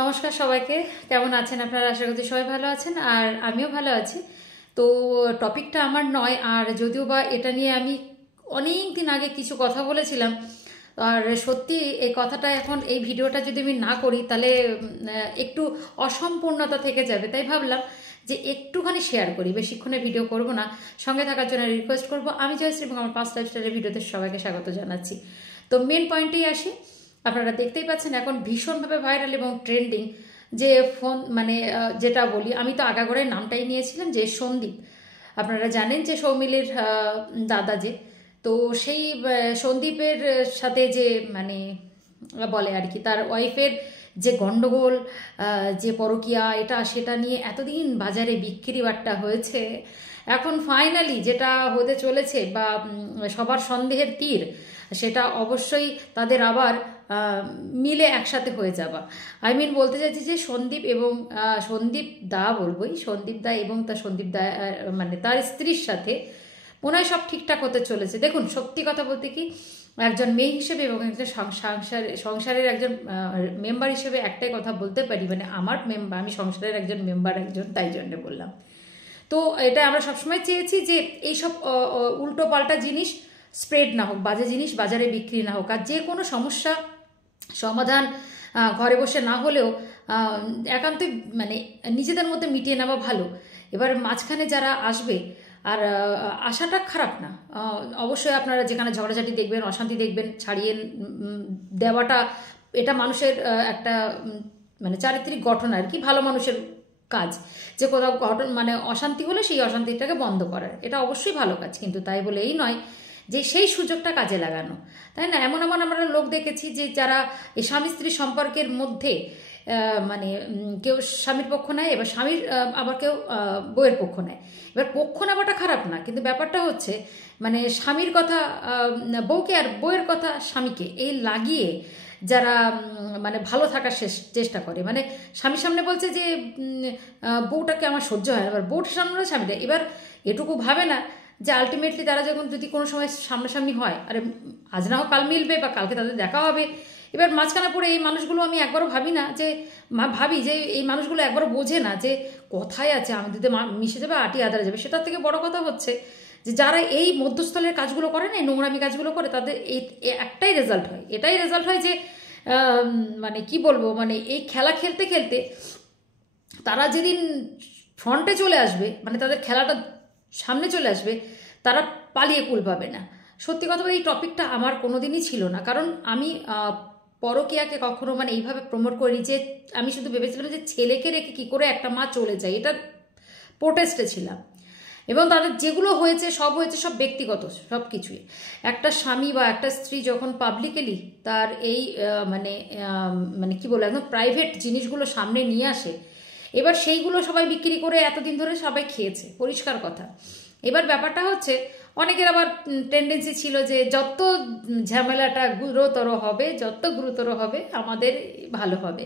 নমস্কার সবাইকে। কেমন আছেন আপনারা? আশা করছি সবাই ভালো আছেন, আর আমিও ভালো আছি। তো টপিকটা আমার নয়, আর যদিও বা এটা নিয়ে আমি অনেক দিন আগে কিছু কথা বলেছিলাম, আর সত্যি এই কথাটা এখন এই ভিডিওটা যদি আমি না করি তাহলে একটু অসম্পূর্ণতা থেকে যাবে, তাই ভাবলাম যে একটুখানি শেয়ার করি। বেশিক্ষণের ভিডিও করব না, সঙ্গে থাকার জন্য রিকোয়েস্ট করব। আমি জয়শ্রী এবং আমার 5 লাইফস্টাইলের ভিডিওতে সবাইকে স্বাগত জানাচ্ছি। তো মেন পয়েন্টেই আসি। আপনারা দেখতেই পাচ্ছেন এখন ভীষণভাবে ভাইরাল এবং ট্রেন্ডিং যে ফোন, মানে যেটা বলি, আমি তো আগাগোড়ায় নামটাই নিয়েছিলাম যে সন্দীপ। আপনারা জানেন যে সৌমিলের দাদা যে, তো সেই সন্দীপের সাথে যে মানে বলে আর কি, তার ওয়াইফের যে গন্ডগোল, যে পরকীয়া এটা সেটা নিয়ে এতদিন বাজারে বিক্রি বাট্টা হয়েছে, এখন ফাইনালি যেটা হতে চলেছে বা সবার সন্দেহের তীর, সেটা অবশ্যই তাদের আবার মিলে একসাথে হয়ে যাবা। বলতে চাইছি যে সন্দীপ এবং সন্দীপ দা বলবোই, সন্দীপ দা এবং তার সন্দীপ দা মানে তার স্ত্রীর সাথে মনে হয় সব ঠিকঠাক হতে চলেছে। দেখুন, সত্যি কথা বলতে কি, একজন মেয়ে হিসেবে এবং একজন সংসারের একজন মেম্বার হিসেবে একটাই কথা বলতে পারি, মানে আমার মেম্বার, আমি সংসারের একজন মেম্বার একজন, তাই জন্য বললাম। তো এটা আমরা সবসময় চেয়েছি যে এইসব উল্টো পাল্টা জিনিস স্প্রেড না হোক, বাজে জিনিস বাজারে বিক্রি না হোক, আর যে কোনো সমস্যা সমাধান ঘরে বসে না হলেও একান্তই মানে নিজেদের মধ্যে মিটিয়ে নেওয়া ভালো। এবার মাঝখানে যারা আসবে, আর আশাটা খারাপ না, অবশ্যই আপনারা যেখানে ঝগড়াঝাটি দেখবেন, অশান্তি দেখবেন, ছাড়িয়ে দেওয়াটা এটা মানুষের একটা মানে চারিত্রিক গঠন আর কি, ভালো মানুষের কাজ। যে কোথাও ঘটন মানে অশান্তি হলে সেই অশান্তিটাকে বন্ধ করার, এটা অবশ্যই ভালো কাজ, কিন্তু তাই বলে এই নয় যে সেই সুযোগটা কাজে লাগানো, তাই না? এমন এমন আমরা লোক দেখেছি যে যারা এই স্বামী স্ত্রী সম্পর্কের মধ্যে মানে কেউ স্বামীর পক্ষ নেয়, এবার স্বামীর আবার কেউ বউয়ের পক্ষ নেয়। এবার পক্ষ নেওয়াটা খারাপ না, কিন্তু ব্যাপারটা হচ্ছে মানে স্বামীর কথা বউকে আর বউয়ের কথা স্বামীকে এই লাগিয়ে যারা মানে ভালো থাকার চেষ্টা করে, মানে স্বামীর সামনে বলছে যে বউটাকে আমার সহ্য হয় না, এবার বউটার সামনে স্বামীটা এবার এটুকু ভাবে না যে আলটিমেটলি তারা যখন যদি কোনো সময় সামনাসামনি হয়, আরে আজ না হোক কাল মিলবে বা কালকে তাদের দেখা হবে। এবার মাঝখানে পড়ে এই মানুষগুলো আমি একবারও ভাবি না যে ভাবি যে এই মানুষগুলো একবারও বোঝে না যে কথায় আছে আমি দিতে মিশে যাবে আটি আদারে যাবে। সেটার থেকে বড় কথা হচ্ছে যে যারা এই মধ্যস্থলের কাজগুলো করে না, এই নোংরামি কাজগুলো করে, তাদের এই একটাই রেজাল্ট হয়, এটাই রেজাল্ট হয় যে মানে কি বলবো, মানে এই খেলা খেলতে খেলতে তারা যেদিন ফ্রন্টে চলে আসবে, মানে তাদের খেলাটা সামনে চলে আসবে, তারা পালিয়ে কুল পাবে না। সত্যি কথা বলে এই টপিকটা আমার কোনোদিনই ছিল না, কারণ আমি পরকীয়াকে কখনো মানে এইভাবে প্রমোট করি যে আমি শুধু ভেবেছিলাম যে ছেলেকে রেখে কি করে একটা মা চলে যায়, এটা প্রোটেস্টে ছিলাম। এবং তাদের যেগুলো হয়েছে সব ব্যক্তিগত, সব কিছুই। একটা স্বামী বা একটা স্ত্রী যখন পাবলিকলি তার এই মানে মানে কি বলে একদম প্রাইভেট জিনিসগুলো সামনে নিয়ে আসে, এবার সেইগুলো সবাই বিক্রি করে এতদিন ধরে সবাই খেয়েছে, পরিষ্কার কথা। এবার ব্যাপারটা হচ্ছে অনেকের আবার টেন্ডেন্সি ছিল যে যত ঝামেলাটা গুরুতর হবে আমাদের ভালো হবে।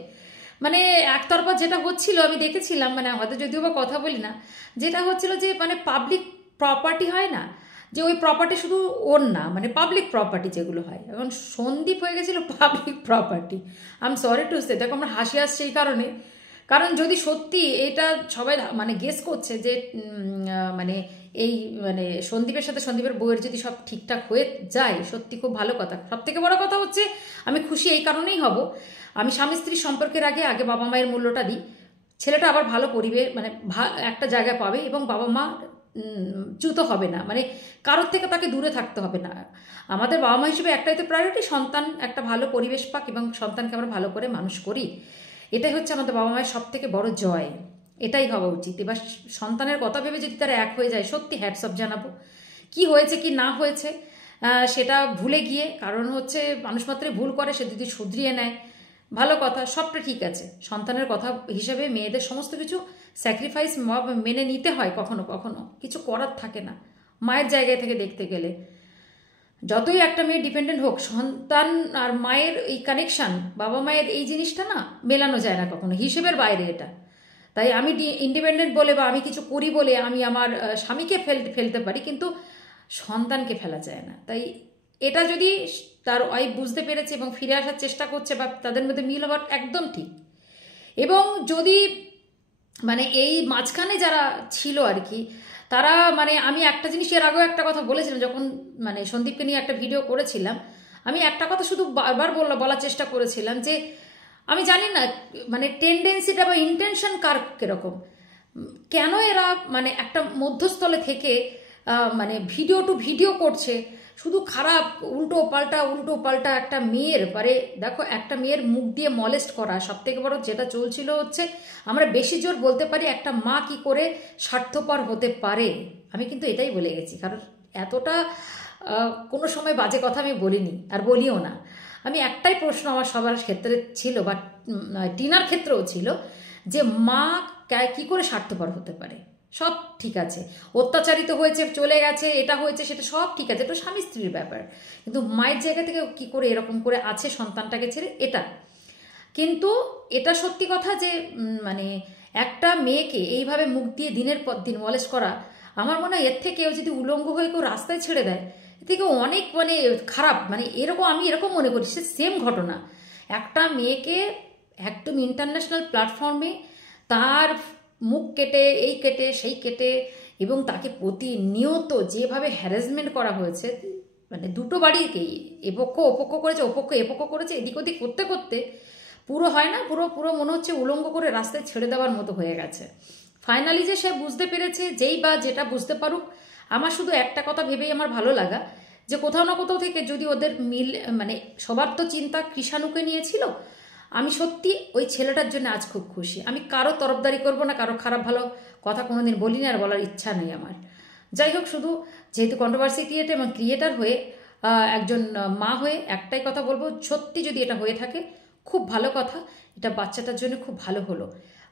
মানে একতরফা যেটা হচ্ছিল আমি দেখেছিলাম, মানে আমাদের যদিও বা কথা বলি না, যেটা হচ্ছিল যে মানে পাবলিক প্রপার্টি হয় না, যে ওই প্রপার্টি শুধু ওর না, মানে পাবলিক প্রপার্টি যেগুলো হয়, এখন সন্দীপ হয়ে গেছিল public property. I am sorry to say, দেখো আমার হাসি আসছে এই কারণে, কারণ যদি সত্যি এটা সবাই মানে গেস করছে যে মানে এই মানে সন্দীপের সাথে সন্দীপের বউয়ের যদি সব ঠিকঠাক হয়ে যায়, সত্যি খুব ভালো কথা। সব থেকে বড় কথা হচ্ছে আমি খুশি এই কারণেই হব, আমি স্বামী স্ত্রীর সম্পর্কের আগে আগে বাবা মায়ের মূল্যটা দিই, ছেলেটা আবার ভালো পরিবেশ মানে একটা জায়গায় পাবে, এবং বাবা মা চ্যুত হবে না, মানে কারোর থেকে তাকে দূরে থাকতে হবে না। আমাদের বাবা মা হিসেবে একটাই তো প্রায়োরিটি, সন্তান একটা ভালো পরিবেশ পাক এবং সন্তানকে আমরা ভালো করে মানুষ করি, এটাই হচ্ছে আমাদের বাবা মায়ের সব থেকে বড় জয়, এটাই হওয়া উচিত। এবার সন্তানের কথা ভেবে যদি তারা এক হয়ে যায়, সত্যি হ্যাটস অফ জানাবো। কি হয়েছে কি না হয়েছে সেটা ভুলে গিয়ে, কারণ হচ্ছে মানুষ মাত্রই ভুল করে, সে যদি শুধরিয়ে নেয় ভালো কথা, সবটা ঠিক আছে। সন্তানের কথা হিসেবে মেয়েদের সমস্ত কিছু স্যাক্রিফাইস মেনে নিতে হয়, কখনো কখনো কিছু করার থাকে না মায়ের জায়গায় থেকে দেখতে গেলে। যতই একটা মেয়ে ডিপেন্ডেন্ট হোক, সন্তান আর মায়ের এই কানেকশান, বাবা মায়ের এই জিনিসটা না মেলানো যায় না কখনো, হিসেবের বাইরে এটা। তাই আমি ইন্ডিপেন্ডেন্ট বলে বা আমি কিছু করি বলে আমি আমার স্বামীকে ফেলতে পারি, কিন্তু সন্তানকে ফেলা যায় না। তাই এটা যদি তার ওয়াইফ বুঝতে পেরেছে এবং ফিরে আসার চেষ্টা করছে বা তাদের মধ্যে মিল হওয়ার একদম ঠিক, এবং যদি মানে এই মাঝখানে যারা ছিল আর কি, তারা মানে আমি একটা জিনিস এর আগেও একটা কথা বলেছিলাম, যখন মানে সন্দীপকে নিয়ে একটা ভিডিও করেছিলাম, আমি একটা কথা শুধু বারবার বলার চেষ্টা করেছিলাম যে আমি জানি না মানে টেন্ডেন্সিটা বা ইন্টেনশন কার কিরকম, কেন এরা মানে একটা মধ্যস্থলে থেকে মানে ভিডিও টু ভিডিও করছে, শুধু খারাপ উল্টো পাল্টা একটা মেয়ের মানে দেখো একটা মেয়ের মুখ দিয়ে মলেস্ট করা, সব থেকে বড় যেটা চলছিল হচ্ছে, আমরা বেশি জোর বলতে পারি একটা মা কি করে স্বার্থপর হতে পারে। আমি কিন্তু এটাই বলে গেছি, কারণ এতটা কোনো সময় বাজে কথা আমি বলিনি আর বলিও না। আমি একটাই প্রশ্ন আমার সবার ক্ষেত্রে ছিল বা টিনার ক্ষেত্রেও ছিল যে মা কি করে স্বার্থপর হতে পারে। সব ঠিক আছে, অত্যাচারিত হয়েছে, চলে গেছে, এটা হয়েছে, সেটা সব ঠিক আছে, এটা স্বামী স্ত্রীর ব্যাপার, কিন্তু মায়ের জায়গা থেকে কি করে এরকম করে আছে সন্তানটাকে ছেড়ে, এটা কিন্তু এটা সত্যি কথা যে মানে একটা মেয়েকে এইভাবে মুখ দিয়ে দিনের পর দিন মলেস্ট করা, আমার মনে হয় এর থেকেও যদি উলঙ্গ হয়ে কেউ রাস্তায় ছেড়ে দেয় এর থেকে অনেক মানে খারাপ, মানে এরকম আমি এরকম মনে করি সে সেম ঘটনা। একটা মেয়েকে একদম ইন্টারন্যাশনাল প্ল্যাটফর্মে তার মুখ কেটে এই কেটে সেই কেটে এবং তাকে প্রতিনিয়ত যেভাবে হ্যারাসমেন্ট করা হয়েছে, মানে দুটো বাড়িকেই এপক্ষ ওপক্ষ করেছে, ওপক্ষ এপক্ষ করেছে, এদিক ওদিক করতে করতে পুরো হয় না, পুরো পুরো মনে হচ্ছে উলঙ্গ করে রাস্তায় ছেড়ে দেওয়ার মতো হয়ে গেছে। ফাইনালি যে সে বুঝতে পেরেছে, যেই বা যেটা বুঝতে পারুক, আমার শুধু একটা কথা ভেবেই আমার ভালো লাগা যে কোথাও না কোথাও থেকে যদি ওদের মিল মানে সবার তো চিন্তা কৃষাণুকে নিয়েছিল, আমি সত্যি ওই ছেলেটার জন্য আজ খুব খুশি। আমি কারো তরফদারি করব না, কারো খারাপ ভালো কথা কোনোদিন বলি না আর বলার ইচ্ছা নেই আমার। যাই হোক, শুধু যেহেতু কন্ট্রোভার্সি ক্রিয়েটার এবং ক্রিয়েটার হয়ে একজন মা হয়ে একটাই কথা বলবো, সত্যি যদি এটা হয়ে থাকে খুব ভালো কথা, এটা বাচ্চাটার জন্য খুব ভালো হলো।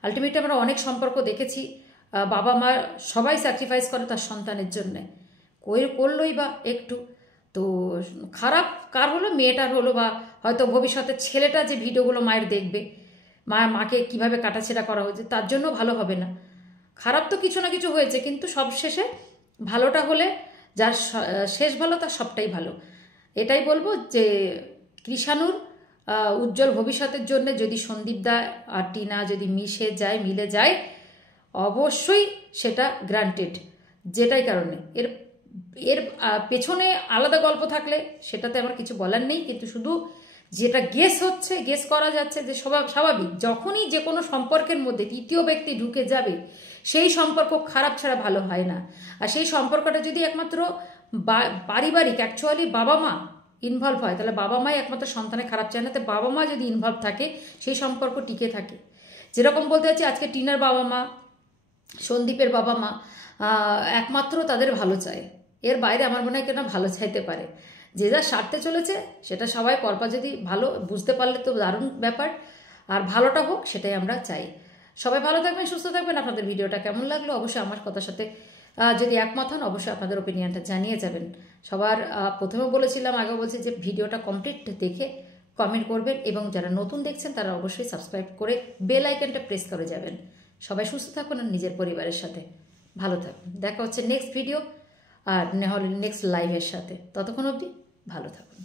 আলটিমেটলি আমরা অনেক সম্পর্ক দেখেছি, বাবা মা সবাই স্যাক্রিফাইস করে তার সন্তানের জন্যে, করলোই বা একটু, তো খারাপ কার হলো, মেয়েটার হলো, বা হয়তো ভবিষ্যতে ছেলেটা যে ভিডিওগুলো মায়ের দেখবে, মাকে কিভাবে কাটাছেড়া করা হয়েছে তার জন্য ভালো হবে না। খারাপ তো কিছু না কিছু হয়েছে, কিন্তু সব শেষে ভালোটা হলে যার শেষ ভালো তার সবটাই ভালো। এটাই বলবো যে কৃষাণুর উজ্জ্বল ভবিষ্যতের জন্য যদি সন্দীপদা আর টিনা যদি মিলে যায় অবশ্যই সেটা গ্রান্টেড, যেটাই কারণে এর এর পেছনে আলাদা গল্প থাকলে সেটাতে আমার কিছু বলার নেই, কিন্তু শুধু যেটা গেস করা যাচ্ছে যে স্বাভাবিক যখনই যে কোনো সম্পর্কের মধ্যে তৃতীয় ব্যক্তি ঢুকে যাবে সেই সম্পর্ক খারাপ ছাড়া ভালো হয় না। আর সেই সম্পর্কটা যদি একমাত্র পারিবারিক অ্যাকচুয়ালি বাবা মা ইনভলভ হয়, তাহলে বাবা মাই একমাত্র সন্তানের খারাপ চায় না, তো বাবা মা যদি ইনভলভ থাকে সেই সম্পর্ক টিকে থাকে। যেরকম বলতে চাচ্ছি আজকে টিনার বাবা মা, সন্দীপের বাবা মা একমাত্র তাদের ভালো চায়, এর বাইরে আমার মনে হয় কেন ভালো চাইতে পারে। যে যা স্বার্থে চলেছে সেটা সবাই পরপর যদি ভালো বুঝতে পারলে তো দারুণ ব্যাপার, আর ভালোটা হোক সেটাই আমরা চাই। সবাই ভালো থাকবেন, সুস্থ থাকবেন। আপনাদের ভিডিওটা কেমন লাগলো অবশ্যই আমার কথার সাথে যদি একমত হন অবশ্যই আপনাদের ওপিনিয়নটা জানিয়ে যাবেন। সবার প্রথমে বলেছিলাম, আগেও বলছি যে ভিডিওটা কমপ্লিট দেখে কমেন্ট করবেন, এবং যারা নতুন দেখছেন তারা অবশ্যই সাবস্ক্রাইব করে বেল আইকনটা প্রেস করে যাবেন। সবাই সুস্থ থাকুন আর নিজের পরিবারের সাথে ভালো থাকুন। দেখা হচ্ছে নেক্সট ভিডিও আর নেক্সট লাইভের সাথে, ততক্ষণ অবধি ভালো থাকুন।